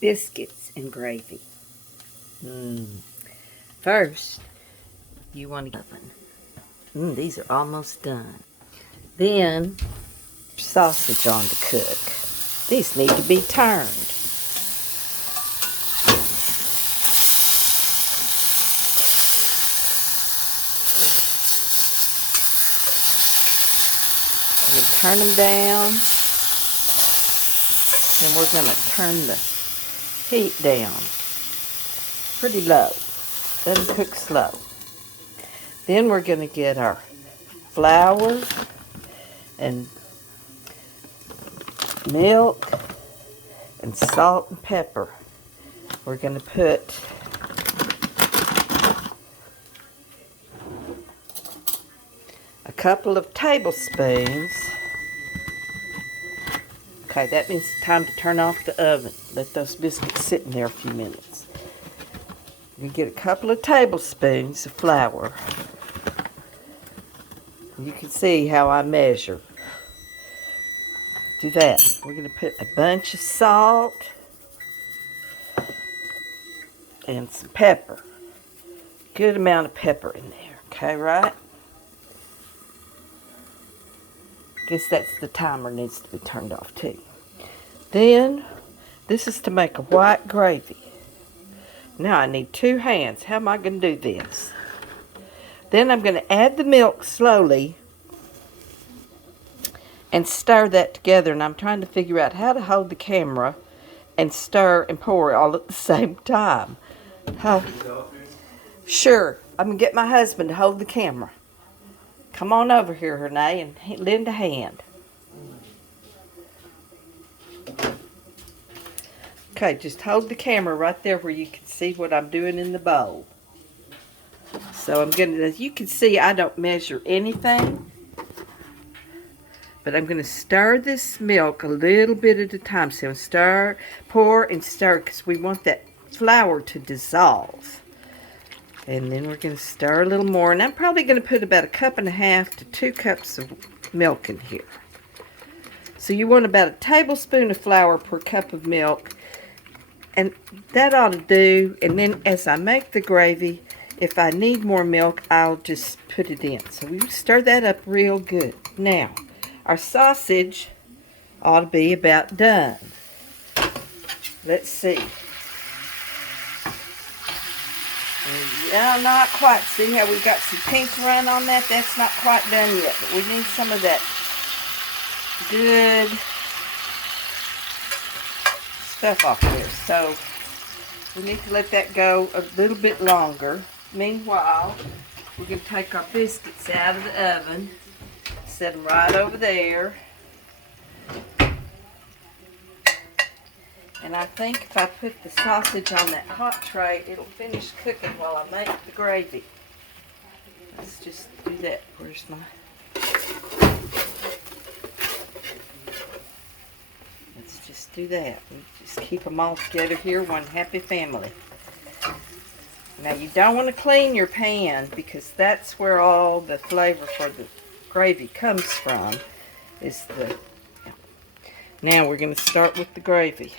biscuits and gravy. First, you want to oven. These are almost done. Then, sausage on to cook. These need to be turned. You turn them down. Then we're going to turn the heat down pretty low. Let them cook slow. Then we're going to get our flour and milk and salt and pepper. We're going to put a couple of tablespoons. Okay, that means it's time to turn off the oven. Let those biscuits sit in there a few minutes. You get a couple of tablespoons of flour. You can see how I measure. Do that. We're going to put a bunch of salt and some pepper. Good amount of pepper in there. Okay, right? Guess that's the timer needs to be turned off too. Then, this is to make a white gravy. Now I need 2 hands. How am I going to do this? Then I'm going to add the milk slowly and stir that together. And I'm trying to figure out how to hold the camera and stir and pour all at the same time. Sure, I'm going to get my husband to hold the camera. Come on over here, Renee, and lend a hand. Okay, just hold the camera right there where you can see what I'm doing in the bowl. So I'm going to, as you can see, I don't measure anything. But I'm going to stir this milk a little bit at a time. So stir, pour, and stir because we want that flour to dissolve. And then we're going to stir a little more. And I'm probably going to put about 1.5 cups to 2 cups of milk in here. So you want about 1 tablespoon of flour per cup of milk. And that ought to do. And then as I make the gravy, if I need more milk, I'll just put it in. So we stir that up real good. Now, our sausage ought to be about done. Let's see. No, not quite. See how we got some pink run on that? That's not quite done yet, but we need some of that good stuff off there. So we need to let that go a little bit longer. Meanwhile, we're going to take our biscuits out of the oven, set them right over there. And I think if I put the sausage on that hot tray, it'll finish cooking while I make the gravy. Let's just do that. Where's my... Let's just do that. We just keep them all together here, one happy family. Now you don't want to clean your pan because that's where all the flavor for the gravy comes from. Now we're going to start with the gravy.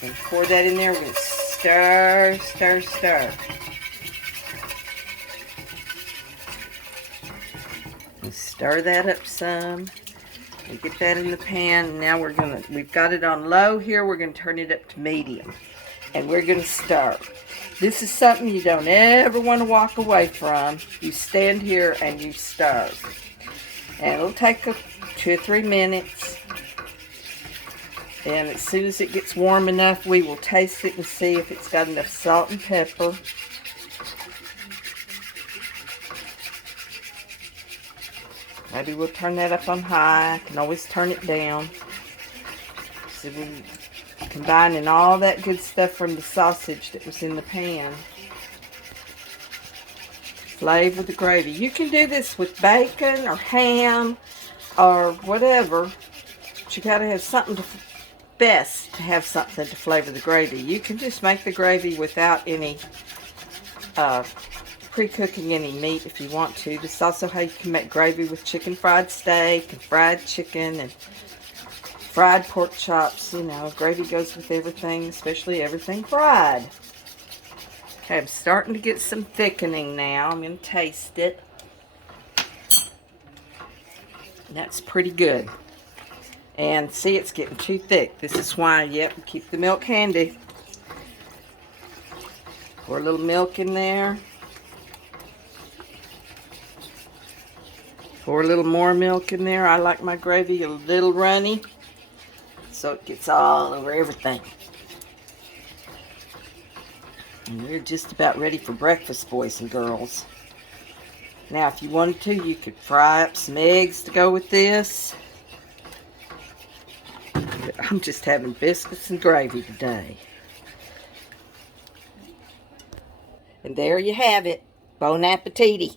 And pour that in there. We're going to stir, stir, stir. And stir that up some. We get that in the pan. Now we've got it on low here. We're going to turn it up to medium. And we're going to stir. This is something you don't ever want to walk away from. You stand here and you stir. And it'll take 2 or 3 minutes. And as soon as it gets warm enough, we will taste it and see if it's got enough salt and pepper. Maybe we'll turn that up on high. I can always turn it down. So we're combining all that good stuff from the sausage that was in the pan. Flavor the gravy. You can do this with bacon or ham or whatever. But you got to have something to... Best to have something to flavor the gravy. You can just make the gravy without any pre-cooking any meat if you want to. This is also how you can make gravy with chicken fried steak and fried chicken and fried pork chops. You know, gravy goes with everything, especially everything fried. Okay, I'm starting to get some thickening now. I'm going to taste it. That's pretty good. And see, it's getting too thick. This is why, yep, keep the milk handy. Pour a little milk in there. Pour a little more milk in there. I like my gravy a little runny, so it gets all over everything. And we're just about ready for breakfast, boys and girls. Now, if you wanted to, you could fry up some eggs to go with this. But I'm just having biscuits and gravy today. And there you have it. Bon appetit.